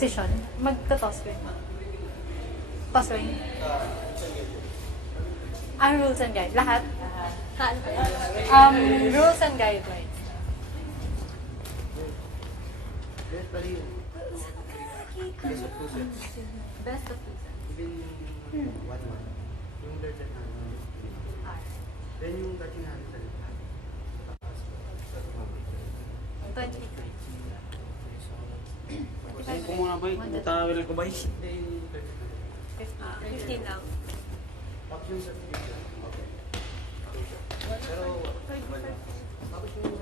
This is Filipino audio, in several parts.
position. Magta-toss ko yun. Toss ko yun. Rules and guidelines. Lahat? Ano pa yun? Rules and guidelines. Best of two sets. Best of two sets. Even 1-1. Yung third set namin. Then yung 1300 sa lahat. 20. Kasi ko muna boy, tawil ko boy. Then yung 15 lang. tapos yung certificate. Okay. Pero, tapos yung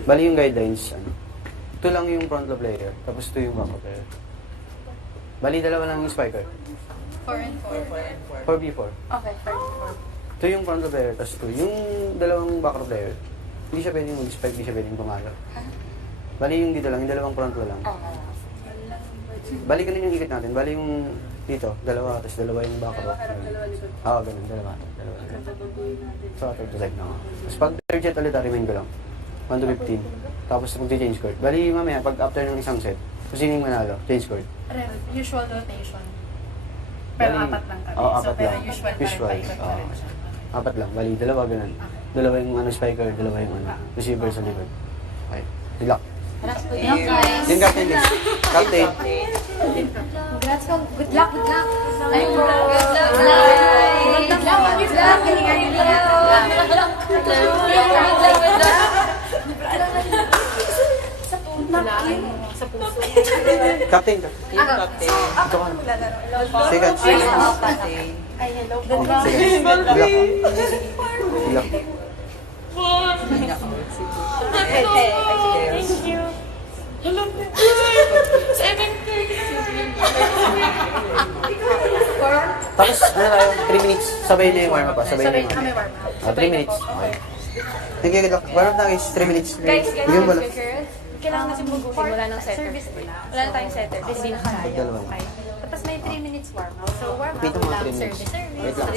Bali yung guidelines, ano, ito lang yung front lobe player, tapos ito yung back lobe player. Bali, dalawa lang yung spiker. 4 and 4. 4v4. Okay, 4. Ito yung front lobe player, tapos ito. Yung dalawang back lobe player, hindi siya pwedeng mag-spike, hindi siya pwedeng pumalo. Bali yung dito lang, yung dalawang front lobe lang. Bali ganun yung ikit natin. Bali yung dito, dalawa, tapos dalawa yung back lobe. Oo, ganun, dalawa. So, third to side na ako. Tapos pag third set ulit, remind ko lang. 1 to 15. Tapos mag-change court. Bali mamaya, pag after ng isang set, kung sino yung manalo, change court. Usual rotation. Pero Bali, apat lang kami. Oo, So, apat pero lang. usual pa rin, Usual. paikot pa rin Oo. siya. Apat lang. Bali, dalawa ganun. Dalawa yung spiker, dalawa yung receiver sa likod. Okay. Good luck. Good luck, guys. Team captain, please. Captain. Congrats ko. Good luck, good luck. Ay, bro. Good luck, Good guys. luck. Good luck. Sa puso. Captain. Ako ang maglalaro. Second. Ay, hello. Good luck. Second. Good luck. Good luck. Thank you. Tapos, ano tayo? 3 minutes. Sabay na yung warm-up pa. Sabay na Sabay yung kami warm up. 3 minutes. Okay. Thank you, good luck. Warm up na guys. 3 minutes. Guys, Bigyan mo lang. kailangan kasi buguhin wala ng setter. Service nila. Wala na tayong setter. Kasi hindi na kaya. Dalawa. Okay. Tapos may 3 minutes warm up. So warm up Repeat mo mga lang, 3 minutes. service. Wait lang.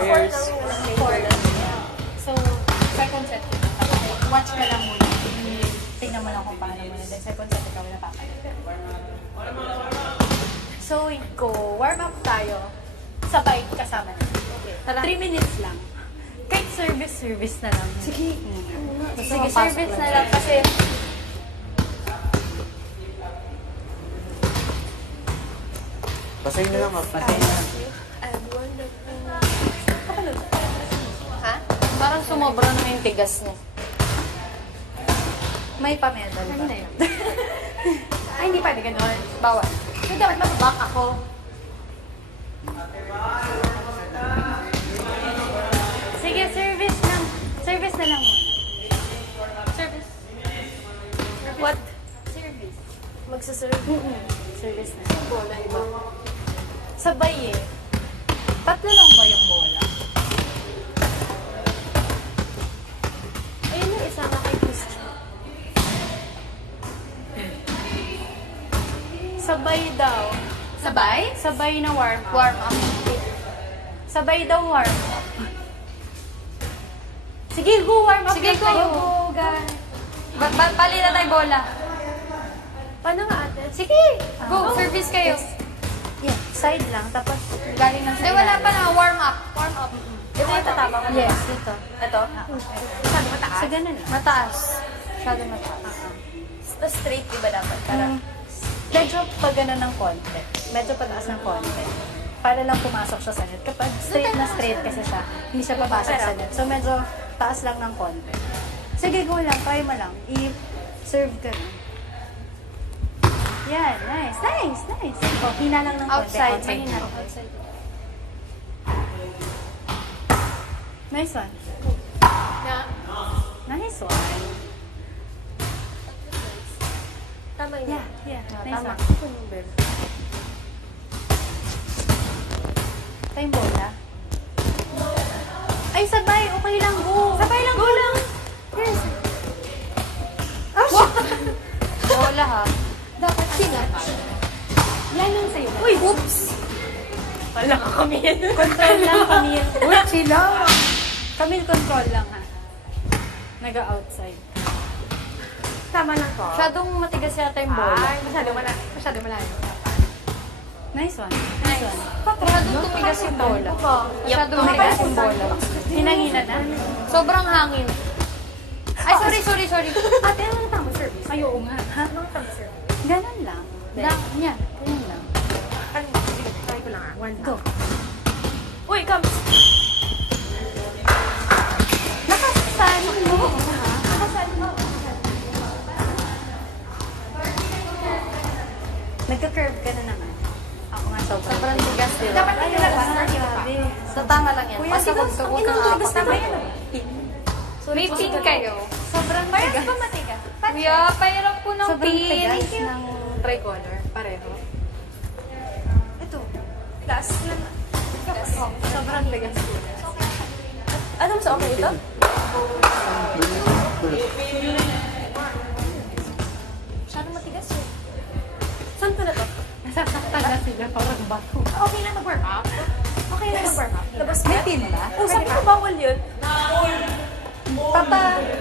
Prayers. So, second set. Watch ka lang muna. Tingnan mo lang kung paano muna. Then second set, ikaw na papalit. So, go. Warm up tayo. Sabay kasama na. Okay. 3 minutes lang. Kahit service na lang. Sige. Sige, service na lang kasi Pasayin nyo lang, ma'am. Pasayin nyo lang. ha? Parang sumobra na yung tigas niya. May pa-medal ba? na yun? Ay, hindi pwede ganun. Bawal. So, dapat mag-back ako. Sige, service lang. Service na lang muna. Service. What? Service. Magsaserve? Service na. Bola iba. Sabay eh. Tatlo lang ba yung bola? Ayun yung isa na kay Christian. Sabay daw. Sabay? Sabay na warm up. Warm up. Sabay daw warm up. Sige, go warm up Sige, lang go. kayo. Go, guys. Pali na tayo bola. Paano nga ate? Sige. Go, service kayo. Yeah, side lang. Tapos galing lang sa Eh, wala ilalim. pa na. Warm up. Warm up. Ito yung tatama ko. Yes, ito. Ito? Sabi mataas? Sa ganun lang. Mataas. Masyado mataas. Tapos straight, di ba dapat? Para Medyo pag ganun ng konti. Medyo pataas ng konti. Para lang pumasok siya sa net. Kapag straight kasi siya, hindi siya papasok sa net. So medyo taas lang ng konti. Sige, go lang. Try mo lang. I-serve ka na. Yan, nice. Nice, nice. O, hina lang ng konti. outside. Mahina. Outside. Nice one. Yeah. Nice one. Tama yun. Yeah, yeah. Nice Tama. one. Time bola. Ay, sabay. Okay lang. Go. Sabay lang. Go lang. Yes. Bola ha. Dapat sinatch. Yan ang sa'yo. Uy, oops! Wala ka kami yan. Control lang kami. Uy, sila. Kami control lang ha. Nag-outside. Tama lang po. Masyadong matigas yata yung bola. Ay, masyado malayo. Nice one. Nice one. Masyadong tumigas yung bola. Masyadong tumigas yung bola. Hinangina na. Sobrang hangin. Ay, sorry. Ate, ano na tama service? Ay, oo nga. Ha? Ano tama service? Ganon lang. Yan. Ganyan lang. Ano? Try ko lang ah. One Go. Uy, come! Nakasali mo. Nakasali mo. Nagka-curve ka na naman. Ako nga sobrang. Sobrang tigas, di ba? Dapat ay nalabas na. Grabe. So, tama lang yan. Kuya, Basta sige, huwag ang kang inang tigas apat. naman yan. May pin kayo. Sobrang Parehas tigas. ba matigas? Kuya, pahiram po ng Sobrang pin. tigas ng... Tricolor. Pareho. Ito. Last na. Sobrang tigas. Ano mas okay ito? Masyadong matigas yun. Saan ko na to? Nasasaktan na sila parang bato. Okay lang mag-warm up? Okay lang mag-warm up? Labas May ka? pin ba? Oh, sabi ko bawal yun. Papa,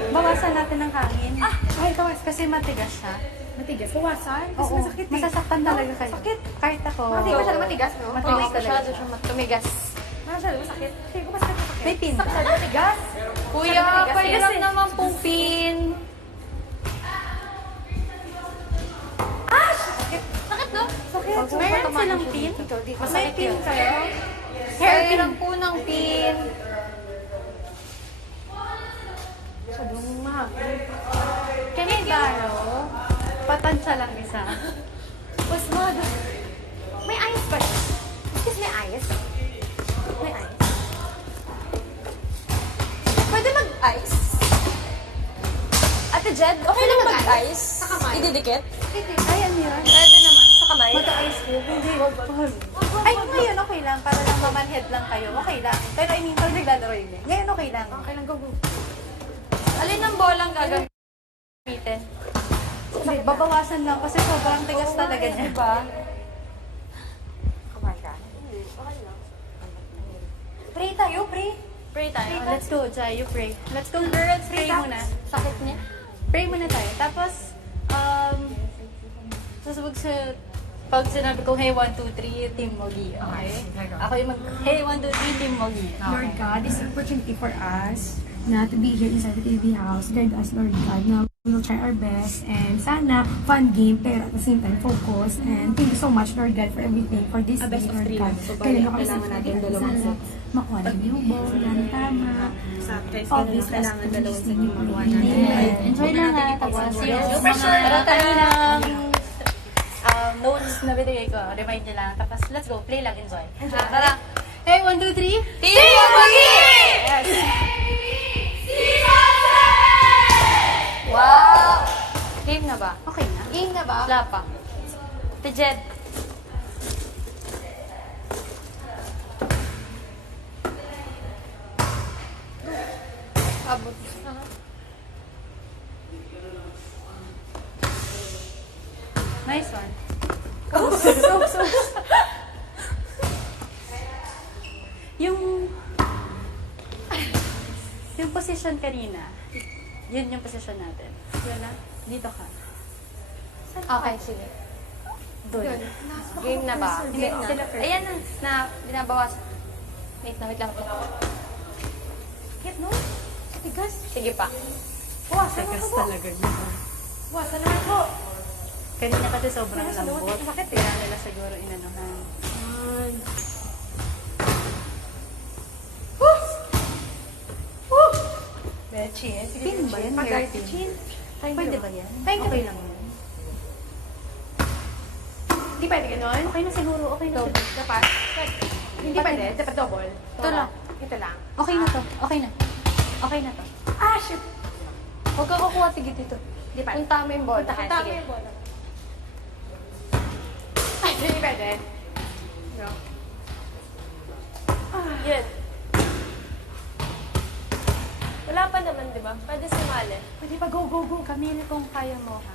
bawasan natin ng hangin. Ay, kawas. Kasi matigas siya. Matigas? Bawasan? Kasi Oo, masakit eh. masasaktan talaga kayo. Sakit. Kahit ako. Hindi masyado matigas, no? Matigas Oo, talaga masyado siya. siya tumigas. Masyado masakit. Sige ko masakit na sakit. May pin ba? Masyado matigas. Kuya, Masyado matigas pahiram eh. naman pong pin. Sakit, no? Sakit. Meron silang pin? May Masakit pin yun. kayo? Pahiram po ng pin. Masyadong mahal. Can you borrow? Patansya lang isa. Mas mahal. May ice ba yun? Excuse, may ice? May ice? Pwede mag-ice? Ate Jed, okay lang mag-ice? Sa kamay? Ididikit? Ay, ano yun? Pwede naman. Sa kamay? Mag-ice cube? Hindi. Ay, ngayon okay lang. Para lang mamanhead lang kayo. Okay lang. Pero I mean, pag naglalaro yun eh. Ngayon okay lang. Okay lang, go. Alin ang bolang gagamitin? Hindi, babawasan lang kasi sobrang tigas talaga niya. Diba? Kumain ka? Hindi. Okay lang. Pray tayo, pray. Pray tayo. Let's go, Jai. You pray. Let's go, girls. Pray muna. Sakit niya. Pray muna tayo. Tapos, susubog sa... Pag sinabi ko, hey, 1, 2, 3, Team Mogi. Okay? Ako yung mag, hey, 1, 2, 3, Team Mogi. Lord God, this is an opportunity for us na to be here inside the TV house. Guide us, Lord God, na we will try our best and sana fun game pero at the same time focus. And thank you so much, Lord God, for everything for this day, Lord God. Kailan ako sa natin sana makuha namin yung ball, yan tama. All this kailangan dalawang sa Enjoy lang ha. Tapos yung mga kanilang notes na binigay ko, remind nyo lang. Tapos let's go, play lang, enjoy. Tara. Hey, 1, 2, 3. Team Mogi! Yes. Wow! Game na ba? Okay na. Game na ba? Wala pa. Tejed. Abot. Nice one. yung position kanina, yun yung position natin. Yun na, dito ka. Okay, sige. Doon. Game na ba? Hindi, Game na. sila first. Ayan na, binabawas. Wait lang. Hit, no? Tigas. Sige pa. Wasan Tigas na po. talaga yun. Wasan na po. Kanina kasi sobrang Kaya sa lambot. loob, bakit eh? Kaya nila siguro inanuhan. Betchin. Pin ba yan? Pag-guard Pin. chin. Pwede ba yan? Thank you. Okay lang yun. Hindi pwede ganun? Okay na siguro, okay na siguro. Dapat? Hindi pwede? Dapat double? Ito lang. Ito lang. Okay na to. Okay na. Okay na to. Ah, shit! Huwag ka kukuha, sige dito. Hindi pwede. Punta mo yung bola. Punta Sige. yung bola. Ay, hindi pwede. No. Yun. Wala pa naman, di ba? Pwede sumali. Pwede pa, go, go, go. Camille, kung kaya mo ha.